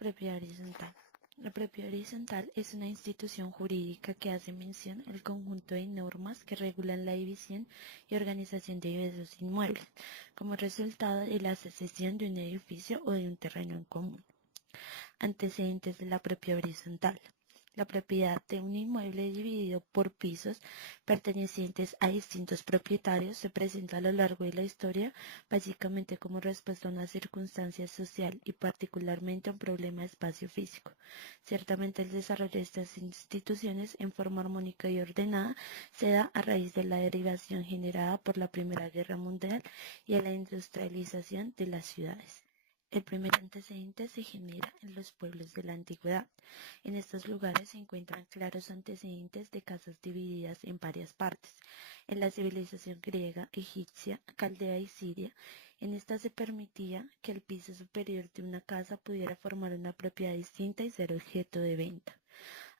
Propiedad horizontal. La propiedad horizontal es una institución jurídica que hace mención al conjunto de normas que regulan la división y organización de diversos inmuebles, como resultado de la secesión de un edificio o de un terreno en común. Antecedentes de la propiedad horizontal. La propiedad de un inmueble dividido por pisos pertenecientes a distintos propietarios se presenta a lo largo de la historia básicamente como respuesta a una circunstancia social y particularmente a un problema de espacio físico. Ciertamente el desarrollo de estas instituciones en forma armónica y ordenada se da a raíz de la derivación generada por la Primera Guerra Mundial y a la industrialización de las ciudades. El primer antecedente se genera en los pueblos de la antigüedad. En estos lugares se encuentran claros antecedentes de casas divididas en varias partes. En la civilización griega, egipcia, caldea y siria, en esta se permitía que el piso superior de una casa pudiera formar una propiedad distinta y ser objeto de venta.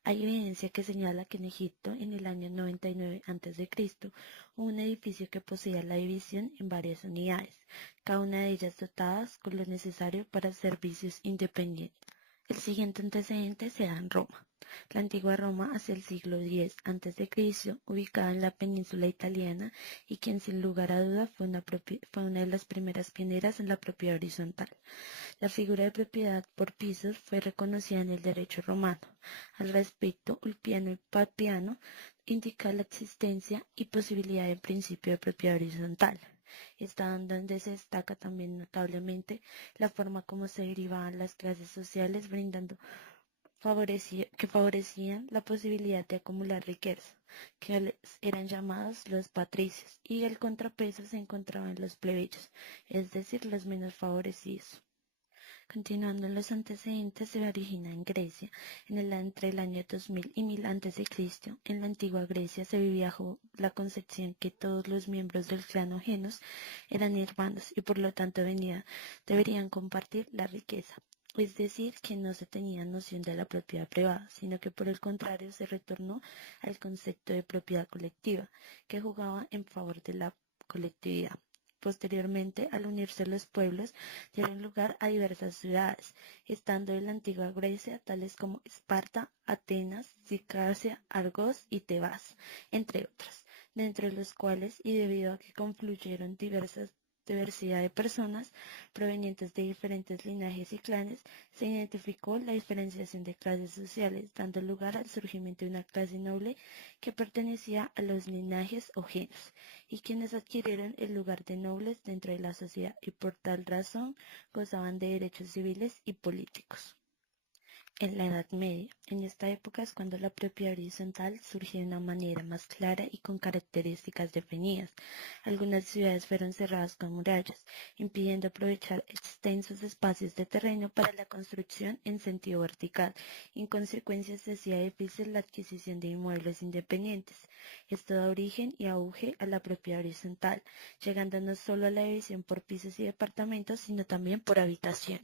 Hay evidencia que señala que en Egipto, en el año 99 a.C., hubo un edificio que poseía la división en varias unidades, cada una de ellas dotadas con lo necesario para servicios independientes. El siguiente antecedente se da en Roma. La antigua Roma hacia el siglo X a.C., ubicada en la península italiana y quien sin lugar a duda fue una de las primeras pioneras en la propiedad horizontal. La figura de propiedad por pisos fue reconocida en el derecho romano. Al respecto, Ulpiano y Papiano indican la existencia y posibilidad del principio de propiedad horizontal. Está donde se destaca también notablemente la forma como se derivaban las clases sociales que favorecían la posibilidad de acumular riqueza, que eran llamados los patricios, y el contrapeso se encontraba en los plebeyos, es decir, los menos favorecidos. Continuando los antecedentes, se origina en Grecia, entre el año 2000 y 1000 a.C. En la antigua Grecia se vivía bajo la concepción que todos los miembros del clan o genus eran hermanos y por lo tanto deberían compartir la riqueza. Es decir, que no se tenía noción de la propiedad privada, sino que por el contrario se retornó al concepto de propiedad colectiva, que jugaba en favor de la colectividad. Posteriormente, al unirse los pueblos, dieron lugar a diversas ciudades, estando en la antigua Grecia, tales como Esparta, Atenas, Sicacia, Argos y Tebas, entre otras, dentro de los cuales, y debido a que confluyeron diversidad de personas provenientes de diferentes linajes y clanes, se identificó la diferenciación de clases sociales, dando lugar al surgimiento de una clase noble que pertenecía a los linajes o genes, y quienes adquirieron el lugar de nobles dentro de la sociedad y por tal razón gozaban de derechos civiles y políticos. En la Edad Media, en esta época es cuando la propiedad horizontal surge de una manera más clara y con características definidas. Algunas ciudades fueron cerradas con murallas, impidiendo aprovechar extensos espacios de terreno para la construcción en sentido vertical. En consecuencia, se hacía difícil la adquisición de inmuebles independientes. Esto da origen y auge a la propiedad horizontal, llegando no solo a la división por pisos y departamentos, sino también por habitación.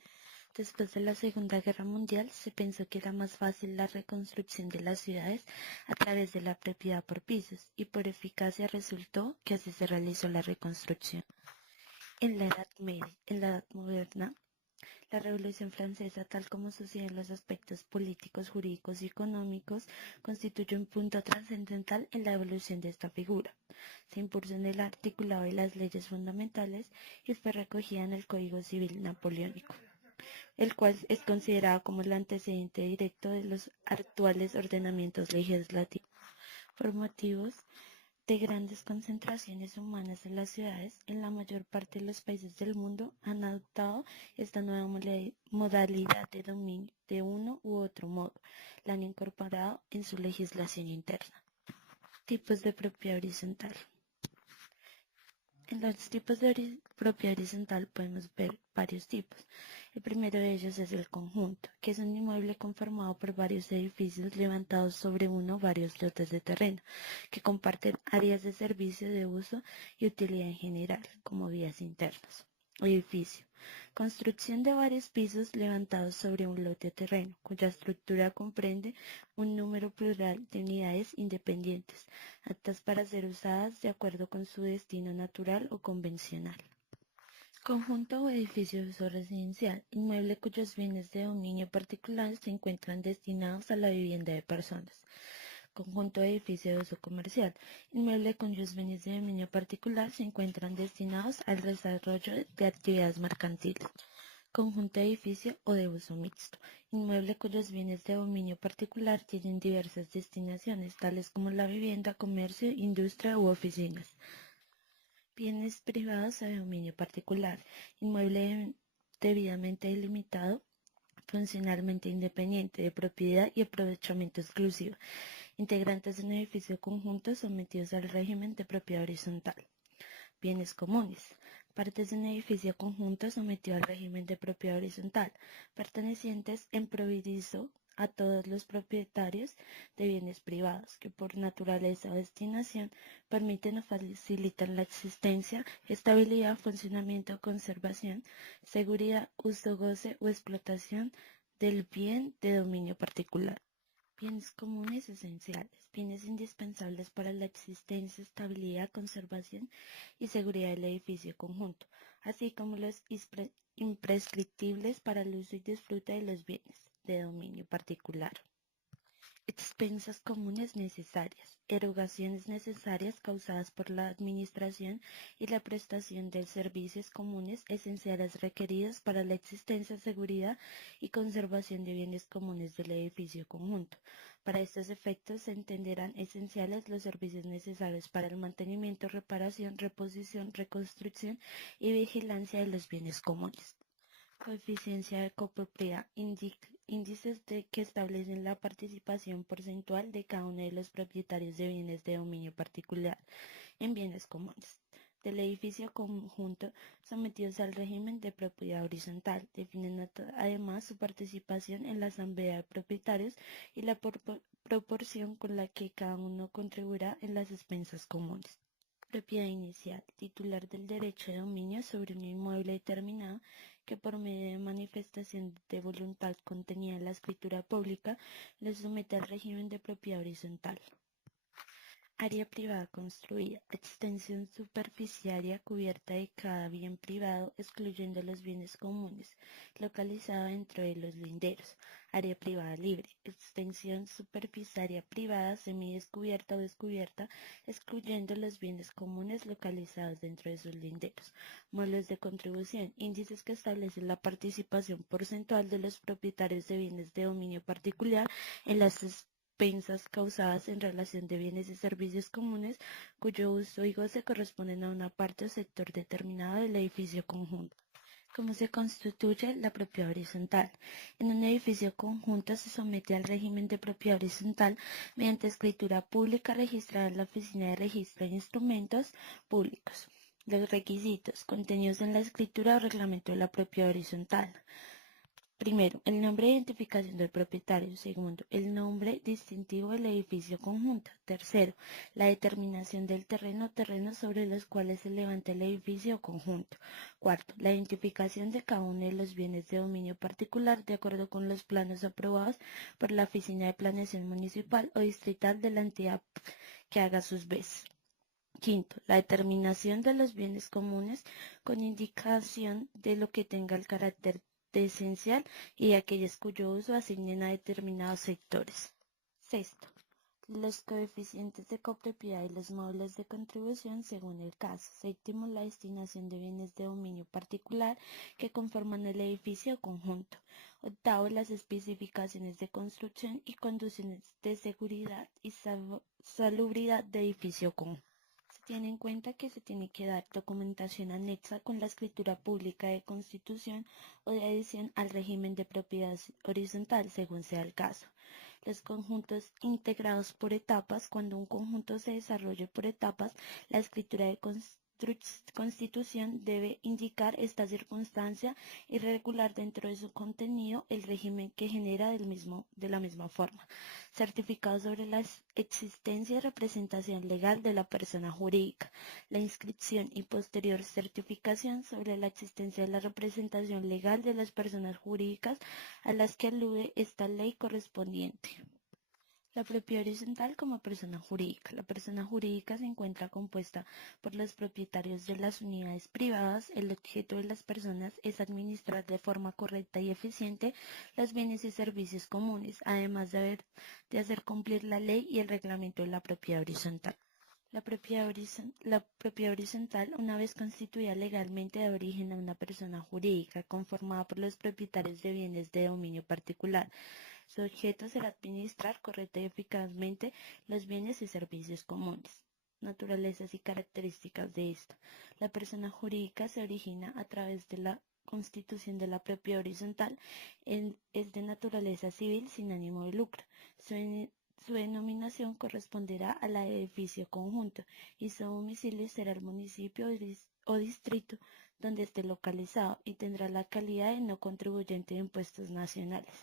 Después de la Segunda Guerra Mundial, se pensó que era más fácil la reconstrucción de las ciudades a través de la propiedad por pisos, y por eficacia resultó que así se realizó la reconstrucción. En la Edad Media, en la Edad Moderna, la Revolución Francesa, tal como sucede en los aspectos políticos, jurídicos y económicos, constituye un punto trascendental en la evolución de esta figura. Se impulsó en el articulado de las leyes fundamentales y fue recogida en el Código Civil Napoleónico, el cual es considerado como el antecedente directo de los actuales ordenamientos legislativos. Por motivos de grandes concentraciones humanas en las ciudades, en la mayor parte de los países del mundo han adoptado esta nueva modalidad de dominio de uno u otro modo. La han incorporado en su legislación interna. Tipos de propiedad horizontal. En los tipos de propiedad horizontal podemos ver varios tipos. El primero de ellos es el conjunto, que es un inmueble conformado por varios edificios levantados sobre uno o varios lotes de terreno, que comparten áreas de servicio, de uso y utilidad en general, como vías internas. Edificio. Construcción de varios pisos levantados sobre un lote de terreno, cuya estructura comprende un número plural de unidades independientes, aptas para ser usadas de acuerdo con su destino natural o convencional. Conjunto o edificio de uso residencial, inmueble cuyos bienes de dominio particular se encuentran destinados a la vivienda de personas. Conjunto de edificio de uso comercial, inmueble cuyos bienes de dominio particular se encuentran destinados al desarrollo de actividades mercantiles. Conjunto de edificio o de uso mixto, inmueble cuyos bienes de dominio particular tienen diversas destinaciones, tales como la vivienda, comercio, industria u oficinas. Bienes privados de dominio particular, inmueble debidamente delimitado, funcionalmente independiente, de propiedad y aprovechamiento exclusivo, integrantes de un edificio conjunto sometidos al régimen de propiedad horizontal. Bienes comunes, partes de un edificio conjunto sometido al régimen de propiedad horizontal, pertenecientes en proviso a todos los propietarios de bienes privados, que por naturaleza o destinación permiten o facilitan la existencia, estabilidad, funcionamiento, conservación, seguridad, uso, goce o explotación del bien de dominio particular. Bienes comunes esenciales, bienes indispensables para la existencia, estabilidad, conservación y seguridad del edificio conjunto, así como los imprescriptibles para el uso y disfrute de los bienes de dominio particular. Expensas comunes necesarias, erogaciones necesarias causadas por la administración y la prestación de servicios comunes esenciales requeridos para la existencia, seguridad y conservación de bienes comunes del edificio conjunto. Para estos efectos se entenderán esenciales los servicios necesarios para el mantenimiento, reparación, reposición, reconstrucción y vigilancia de los bienes comunes. Coeficiencia de copropiedad, índices que establecen la participación porcentual de cada uno de los propietarios de bienes de dominio particular en bienes comunes del edificio conjunto sometidos al régimen de propiedad horizontal. Definen además su participación en la asamblea de propietarios y la proporción con la que cada uno contribuirá en las expensas comunes. Propiedad inicial, titular del derecho de dominio sobre un inmueble determinado que por medio de manifestación de voluntad contenida en la escritura pública lo somete al régimen de propiedad horizontal. Área privada construida, extensión superficiaria cubierta de cada bien privado, excluyendo los bienes comunes, localizado dentro de los linderos. Área privada libre, extensión superficiaria privada semidescubierta o descubierta, excluyendo los bienes comunes localizados dentro de sus linderos. Modelos de contribución, índices que establecen la participación porcentual de los propietarios de bienes de dominio particular en las expensas causadas en relación de bienes y servicios comunes cuyo uso y goce corresponden a una parte o sector determinado del edificio conjunto. ¿Cómo se constituye la propiedad horizontal? En un edificio conjunto se somete al régimen de propiedad horizontal mediante escritura pública registrada en la Oficina de Registro de Instrumentos Públicos. Los requisitos contenidos en la escritura o reglamento de la propiedad horizontal. Primero, el nombre de identificación del propietario. Segundo, el nombre distintivo del edificio conjunto. Tercero, la determinación del terreno o terrenos sobre los cuales se levanta el edificio conjunto. Cuarto, la identificación de cada uno de los bienes de dominio particular de acuerdo con los planos aprobados por la Oficina de Planeación Municipal o Distrital de la entidad que haga sus veces. Quinto, la determinación de los bienes comunes con indicación de lo que tenga el carácter de esencial y de aquellos cuyo uso asignen a determinados sectores. Sexto, los coeficientes de copropiedad y los módulos de contribución según el caso. Séptimo, la destinación de bienes de dominio particular que conforman el edificio conjunto. Octavo, las especificaciones de construcción y condiciones de seguridad y salubridad de edificio conjunto. Tiene en cuenta que se tiene que dar documentación anexa con la escritura pública de constitución o de adhesión al régimen de propiedad horizontal, según sea el caso. Los conjuntos integrados por etapas, cuando un conjunto se desarrolle por etapas, la escritura de constitución debe indicar esta circunstancia y regular dentro de su contenido el régimen que genera de la misma forma. Certificado sobre la existencia y representación legal de la persona jurídica. La inscripción y posterior certificación sobre la existencia de la representación legal de las personas jurídicas a las que alude esta ley correspondiente. La propiedad horizontal como persona jurídica. La persona jurídica se encuentra compuesta por los propietarios de las unidades privadas. El objeto de las personas es administrar de forma correcta y eficiente los bienes y servicios comunes, además de hacer cumplir la ley y el reglamento de la propiedad horizontal. La propiedad horizontal, una vez constituida legalmente, da origen a una persona jurídica conformada por los propietarios de bienes de dominio particular. Su objeto será administrar correcta y eficazmente los bienes y servicios comunes. Naturalezas y características de esta. La persona jurídica se origina a través de la constitución de la propiedad horizontal. Es de naturaleza civil sin ánimo de lucro. Su denominación corresponderá a la de edificio conjunto y su domicilio será el municipio o distrito donde esté localizado y tendrá la calidad de no contribuyente de impuestos nacionales,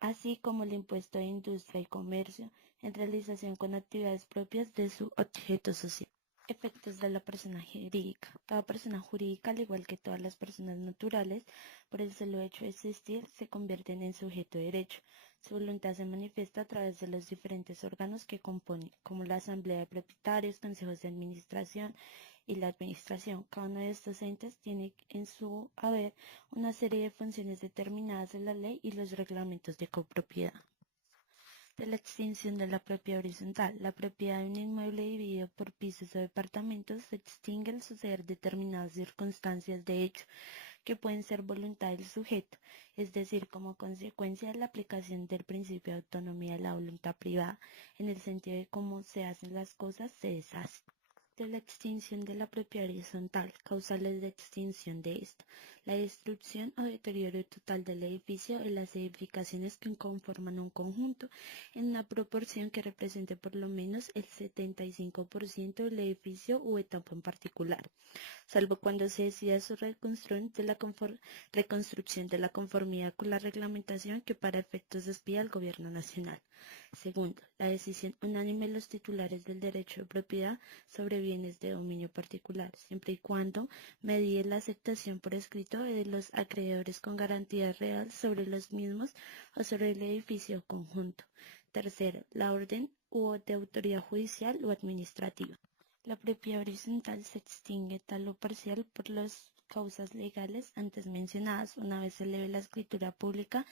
así como el impuesto de industria y comercio en realización con actividades propias de su objeto social. Efectos de la persona jurídica. Cada persona jurídica, al igual que todas las personas naturales, por el solo hecho de existir, se convierten en sujeto de derecho. Su voluntad se manifiesta a través de los diferentes órganos que componen, como la Asamblea de Propietarios, consejos de administración y la administración. Cada uno de estos entes tiene en su haber una serie de funciones determinadas en la ley y los reglamentos de copropiedad. De la extinción de la propiedad horizontal. La propiedad de un inmueble dividido por pisos o departamentos se extingue al suceder determinadas circunstancias de hecho que pueden ser voluntad del sujeto, es decir, como consecuencia de la aplicación del principio de autonomía de la voluntad privada, en el sentido de cómo se hacen las cosas, se deshacen. De la extinción de la propiedad horizontal, causales de extinción de esta, la destrucción o deterioro total del edificio y las edificaciones que conforman un conjunto en una proporción que represente por lo menos el 75% del edificio u etapa en particular, salvo cuando se decida su reconstrucción de la conformidad con la reglamentación que para efectos despida al Gobierno Nacional. Segundo, la decisión unánime de los titulares del derecho de propiedad sobre bienes de dominio particular, siempre y cuando medie la aceptación por escrito de los acreedores con garantía real sobre los mismos o sobre el edificio o conjunto. Tercero, la orden u de autoridad judicial o administrativa. La propiedad horizontal se extingue tal o parcial por las causas legales antes mencionadas. Una vez se eleve la escritura pública,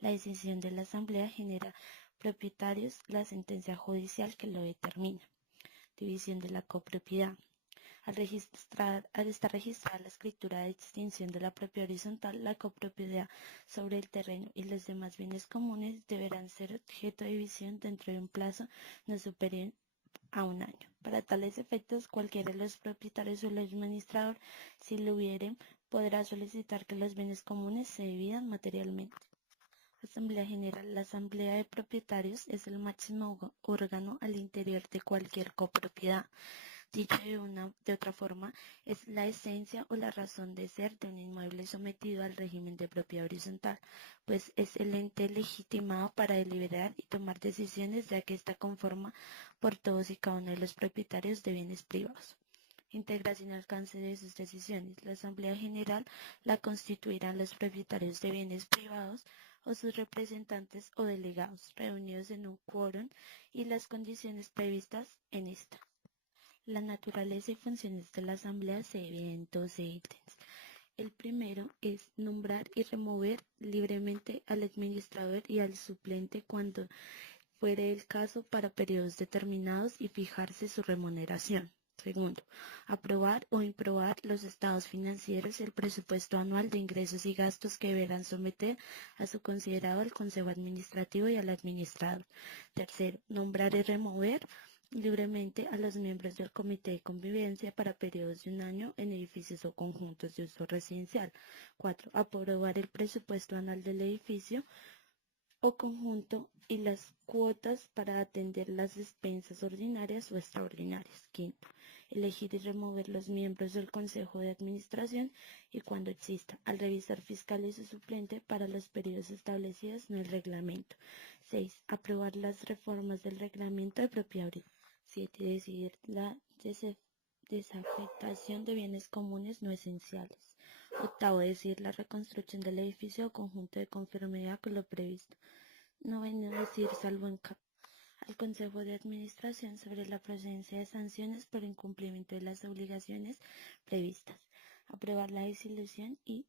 la decisión de la Asamblea genera propietarios la sentencia judicial que lo determina. División de la copropiedad. Al estar registrada la escritura de extinción de la propiedad horizontal, la copropiedad sobre el terreno y los demás bienes comunes deberán ser objeto de división dentro de un plazo no superior a un año. Para tales efectos, cualquiera de los propietarios o el administrador, si lo hubieren, podrá solicitar que los bienes comunes se dividan materialmente. Asamblea General. La Asamblea de Propietarios es el máximo órgano al interior de cualquier copropiedad. Dicho de otra forma, es la esencia o la razón de ser de un inmueble sometido al régimen de propiedad horizontal, pues es el ente legitimado para deliberar y tomar decisiones, ya que está conformada por todos y cada uno de los propietarios de bienes privados. Integración y alcance de sus decisiones. La Asamblea General la constituirán los propietarios de bienes privados o sus representantes o delegados, reunidos en un quórum y las condiciones previstas en esta. La naturaleza y funciones de la Asamblea se dividen en 12 ítems. El primero es nombrar y remover libremente al administrador y al suplente cuando fuere el caso para periodos determinados y fijarse su remuneración. Segundo, aprobar o improbar los estados financieros y el presupuesto anual de ingresos y gastos que deberán someter a su considerado al Consejo Administrativo y al administrador. Tercero, nombrar y remover libremente a los miembros del Comité de Convivencia para periodos de un año en edificios o conjuntos de uso residencial. 4. Aprobar el presupuesto anual del edificio o conjunto y las cuotas para atender las despensas ordinarias o extraordinarias. Quinto, elegir y remover los miembros del Consejo de Administración y cuando exista, al revisor fiscal y su suplente para los periodos establecidos en el reglamento. 6. Aprobar las reformas del reglamento de propiedad. 7. Decidir la desafectación de bienes comunes no esenciales. 8. Decidir la reconstrucción del edificio o conjunto de conformidad con lo previsto. 9. Decir salvo en al Consejo de Administración sobre la procedencia de sanciones por incumplimiento de las obligaciones previstas, aprobar la disolución y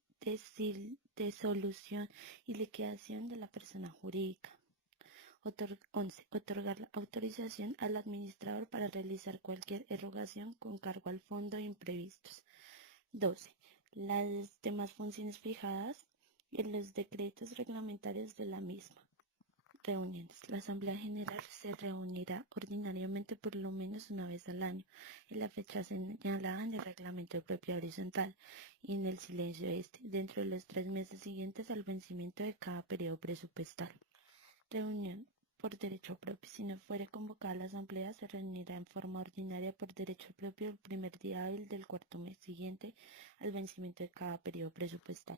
disolución y liquidación de la persona jurídica. 11. Otorgar la autorización al administrador para realizar cualquier erogación con cargo al fondo imprevistos. 12. Las demás funciones fijadas en los decretos reglamentarios de la misma. Reuniones. La Asamblea General se reunirá ordinariamente por lo menos una vez al año, en la fecha señalada en el reglamento de propiedad horizontal y en el silencio dentro de los 3 meses siguientes al vencimiento de cada periodo presupuestal. Reunión por derecho propio. Si no fuere convocada la Asamblea, se reunirá en forma ordinaria por derecho propio el primer día hábil del cuarto mes siguiente al vencimiento de cada periodo presupuestal.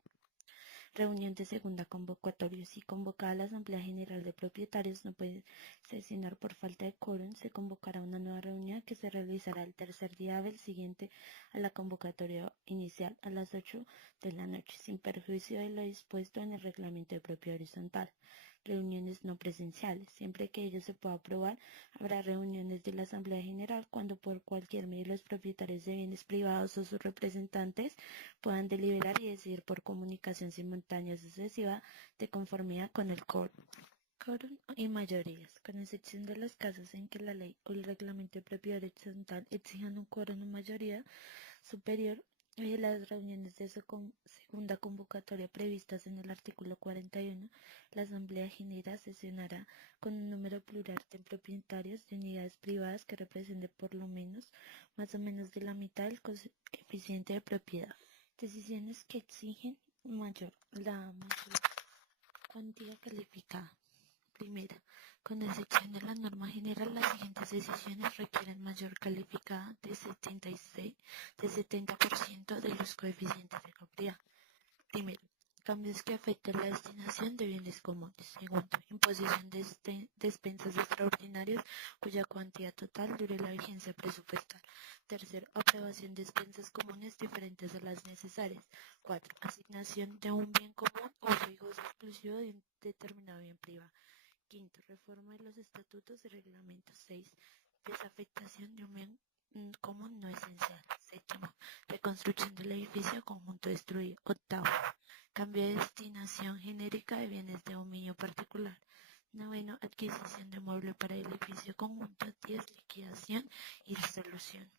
Reunión de segunda convocatoria. Si convocada la Asamblea General de Propietarios no puede sesionar por falta de quórum, se convocará una nueva reunión que se realizará el tercer día hábil siguiente a la convocatoria inicial a las 8 de la noche, sin perjuicio de lo dispuesto en el reglamento de propiedad horizontal. Reuniones no presenciales. Siempre que ello se pueda aprobar, habrá reuniones de la Asamblea General cuando por cualquier medio los propietarios de bienes privados o sus representantes puedan deliberar y decidir por comunicación simultánea o sucesiva de conformidad con el quórum y mayorías, con excepción de los casos en que la ley o el reglamento de propiedad horizontal exijan un quórum o mayoría superior. Las reuniones de su segunda convocatoria previstas en el artículo 41, la Asamblea General sesionará con un número plural de propietarios de unidades privadas que represente por lo menos más o menos de la mitad del coeficiente de propiedad. Decisiones que exigen la mayor cuantía calificada. Primera, con excepción de la norma general, las siguientes decisiones requieren mayor calificada de 70% de los coeficientes de propiedad. Primero, cambios que afecten la destinación de bienes comunes. Segundo, imposición de despensas extraordinarias cuya cuantía total dure la vigencia presupuestal. Tercero, aprobación de despensas comunes diferentes a las necesarias. 4. Asignación de un bien común o gozo exclusivo de un determinado bien privado. Quinto, reforma de los estatutos y reglamentos. 6. Desafectación de un bien común no esencial. Séptimo, reconstrucción del edificio conjunto destruido. Octavo, cambio de destinación genérica de bienes de dominio particular. Noveno, adquisición de mueble para el edificio conjunto. 10. Liquidación y disolución.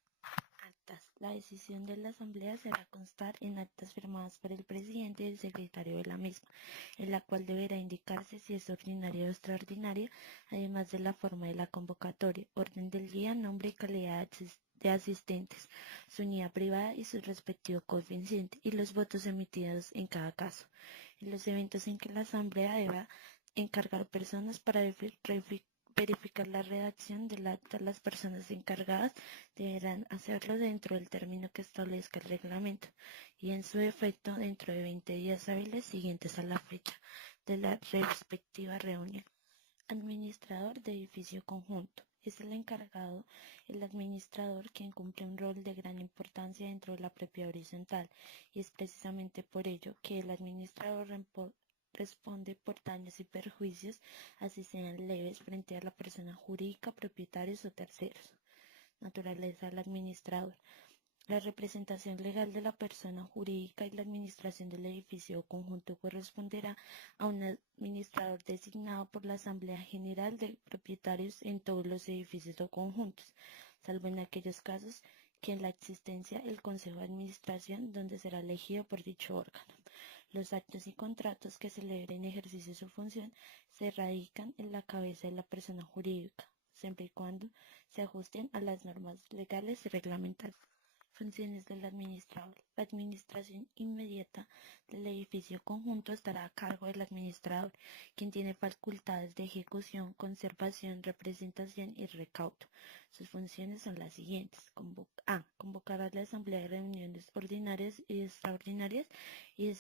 Actas. La decisión de la Asamblea será constar en actas firmadas por el presidente y el secretario de la misma, en la cual deberá indicarse si es ordinaria o extraordinaria, además de la forma de la convocatoria, orden del día, nombre y calidad de asistentes, su unidad privada y su respectivo coeficiente, y los votos emitidos en cada caso. En los eventos en que la Asamblea deba encargar personas para verificar la redacción del acta, las personas encargadas deberán hacerlo dentro del término que establezca el reglamento y en su efecto dentro de 20 días hábiles siguientes a la fecha de la respectiva reunión. Administrador de edificio conjunto. Es el encargado, el administrador, quien cumple un rol de gran importancia dentro de la propiedad horizontal, y es precisamente por ello que el administrador responde por daños y perjuicios, así sean leves, frente a la persona jurídica, propietarios o terceros. Naturaleza del administrador. La representación legal de la persona jurídica y la administración del edificio o conjunto corresponderá a un administrador designado por la Asamblea General de Propietarios en todos los edificios o conjuntos, salvo en aquellos casos que en la existencia el Consejo de Administración, donde será elegido por dicho órgano. Los actos y contratos que celebren ejercicio de su función se radican en la cabeza de la persona jurídica, siempre y cuando se ajusten a las normas legales y reglamentarias. Funciones del administrador. La administración inmediata del edificio conjunto estará a cargo del administrador, quien tiene facultades de ejecución, conservación, representación y recaudo. Sus funciones son las siguientes. Convocar a la asamblea de reuniones ordinarias y extraordinarias y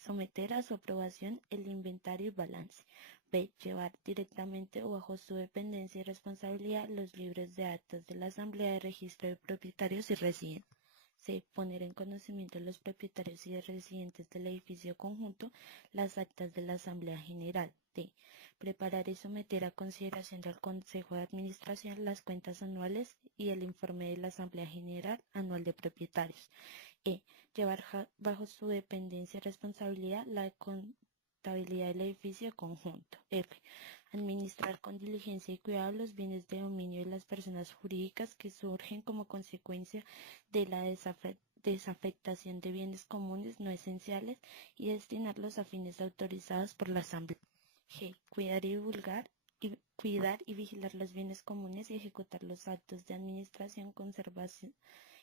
someter a su aprobación el inventario y balance. B. Llevar directamente o bajo su dependencia y responsabilidad los libros de actas de la Asamblea de Registro de Propietarios y Residentes. C. Poner en conocimiento de los propietarios y residentes del edificio conjunto las actas de la Asamblea General. D. Preparar y someter a consideración del Consejo de Administración las cuentas anuales y el informe de la Asamblea General Anual de Propietarios. E. Llevar bajo su dependencia y responsabilidad la contabilidad del edificio conjunto. F. Administrar con diligencia y cuidado los bienes de dominio de las personas jurídicas que surgen como consecuencia de la desafectación de bienes comunes no esenciales y destinarlos a fines autorizados por la Asamblea. G. Cuidar y vigilar los bienes comunes y ejecutar los actos de administración, conservación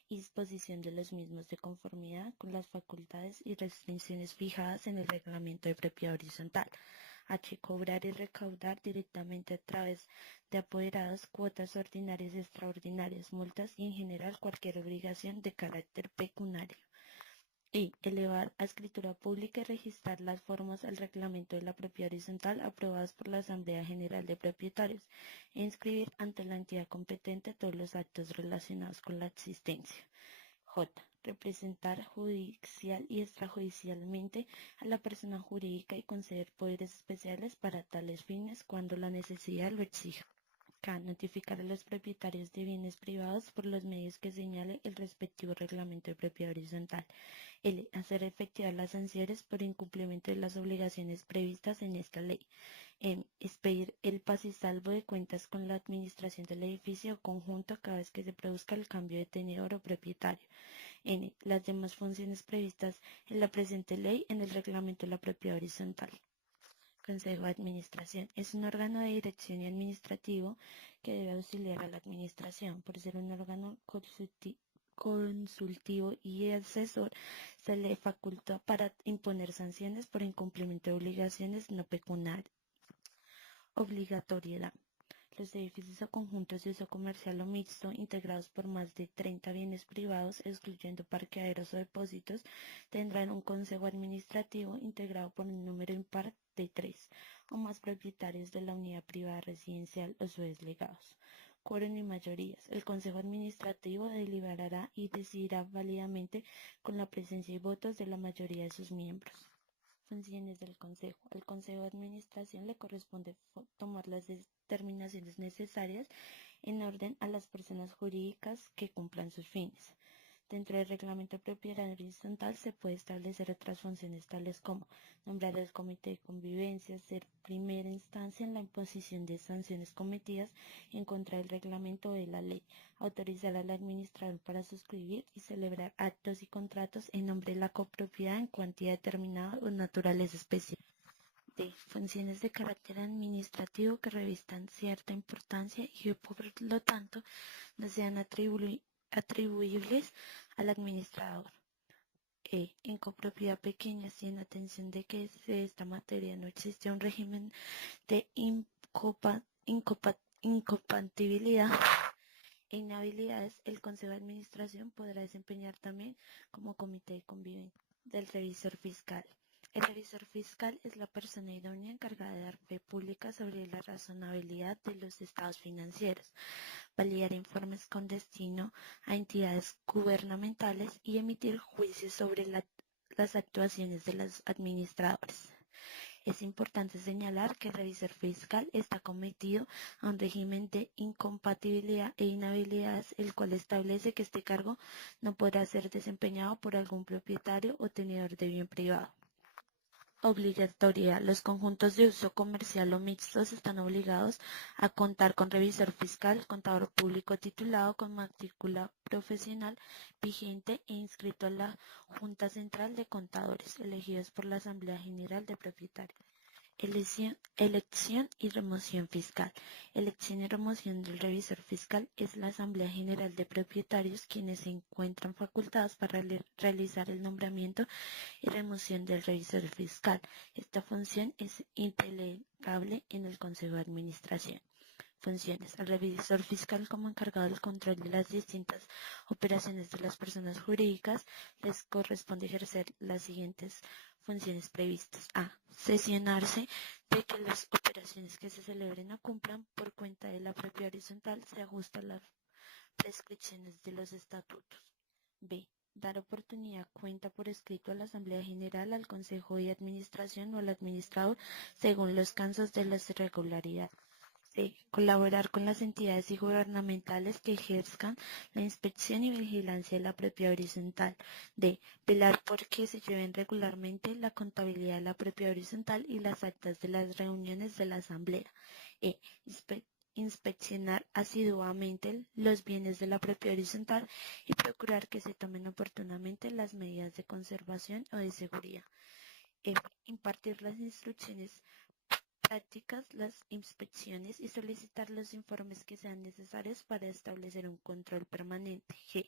y disposición de los mismos de conformidad con las facultades y restricciones fijadas en el reglamento de propiedad horizontal. H. Cobrar y recaudar directamente a través de apoderados cuotas ordinarias y extraordinarias, multas y en general cualquier obligación de carácter pecuniario. Y elevar a escritura pública y registrar las formas al reglamento de la propiedad horizontal aprobadas por la Asamblea General de Propietarios e inscribir ante la entidad competente todos los actos relacionados con la existencia. J. Representar judicial y extrajudicialmente a la persona jurídica y conceder poderes especiales para tales fines cuando la necesidad lo exija. K. Notificar a los propietarios de bienes privados por los medios que señale el respectivo reglamento de propiedad horizontal. L. Hacer efectivas las sanciones por incumplimiento de las obligaciones previstas en esta ley. M. Expedir el paz y salvo de cuentas con la administración del edificio o conjunto cada vez que se produzca el cambio de tenedor o propietario. N. Las demás funciones previstas en la presente ley en el reglamento de la propiedad horizontal. Consejo de Administración. Es un órgano de dirección y administrativo que debe auxiliar a la Administración. Por ser un órgano consultivo y asesor, se le faculta para imponer sanciones por incumplimiento de obligaciones no pecuniarias. Obligatoriedad. Los edificios o conjuntos de uso comercial o mixto, integrados por más de 30 bienes privados, excluyendo parqueaderos o depósitos, tendrán un consejo administrativo integrado por un número impar de 3 o más propietarios de la unidad privada residencial o sus delegados. Quórum y mayorías. El consejo administrativo deliberará y decidirá válidamente con la presencia y votos de la mayoría de sus miembros. Funciones del Consejo. Al Consejo de Administración le corresponde tomar las determinaciones necesarias en orden a las personas jurídicas que cumplan sus fines. Dentro del reglamento de propiedad horizontal se puede establecer otras funciones tales como nombrar el comité de convivencia, ser primera instancia en la imposición de sanciones cometidas en contra del reglamento o de la ley, autorizar al administrador para suscribir y celebrar actos y contratos en nombre de la copropiedad en cuantía determinada o naturaleza especial. D. Funciones de carácter administrativo que revistan cierta importancia y que por lo tanto no sean atribuibles al administrador. E. En copropiedad pequeña, sin atención de que de esta materia no existe un régimen de incompatibilidad e inhabilidades, el Consejo de Administración podrá desempeñar también como comité de convivencia del revisor fiscal. El revisor fiscal es la persona idónea encargada de dar fe pública sobre la razonabilidad de los estados financieros, validar informes con destino a entidades gubernamentales y emitir juicios sobre las actuaciones de los administradores. Es importante señalar que el revisor fiscal está cometido a un régimen de incompatibilidad e inhabilidades, el cual establece que este cargo no podrá ser desempeñado por algún propietario o tenedor de bien privado. Obligatoriedad. Los conjuntos de uso comercial o mixtos están obligados a contar con revisor fiscal, contador público titulado con matrícula profesional vigente e inscrito a la Junta Central de Contadores, elegidos por la Asamblea General de Propietarios. Elección y remoción fiscal. Elección y remoción del revisor fiscal es la Asamblea General de Propietarios quienes se encuentran facultados para realizar el nombramiento y remoción del revisor fiscal. Esta función es indelegable en el Consejo de Administración. Funciones. Al revisor fiscal como encargado del control de las distintas operaciones de las personas jurídicas les corresponde ejercer las siguientes funciones previstas. A. Sesionarse de que las operaciones que se celebren o cumplan por cuenta de la propiedad horizontal se ajustan a las prescripciones de los estatutos. B. Dar oportunidad cuenta por escrito a la Asamblea General, al Consejo de Administración o al Administrador según los casos de las irregularidades. C. Colaborar con las entidades y gubernamentales que ejerzan la inspección y vigilancia de la propiedad horizontal. D. Velar por que se lleven regularmente la contabilidad de la propiedad horizontal y las actas de las reuniones de la Asamblea. E. Inspeccionar asiduamente los bienes de la propiedad horizontal y procurar que se tomen oportunamente las medidas de conservación o de seguridad. F. Impartir las instrucciones prácticas, las inspecciones y solicitar los informes que sean necesarios para establecer un control permanente. G.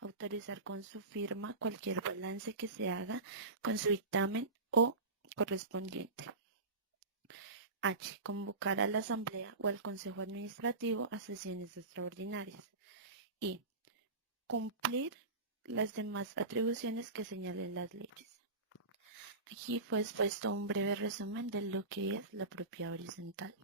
Autorizar con su firma cualquier balance que se haga con su dictamen o correspondiente. H. Convocar a la Asamblea o al Consejo Administrativo a sesiones extraordinarias. I. Cumplir las demás atribuciones que señalen las leyes. Aquí fue expuesto un breve resumen de lo que es la propiedad horizontal.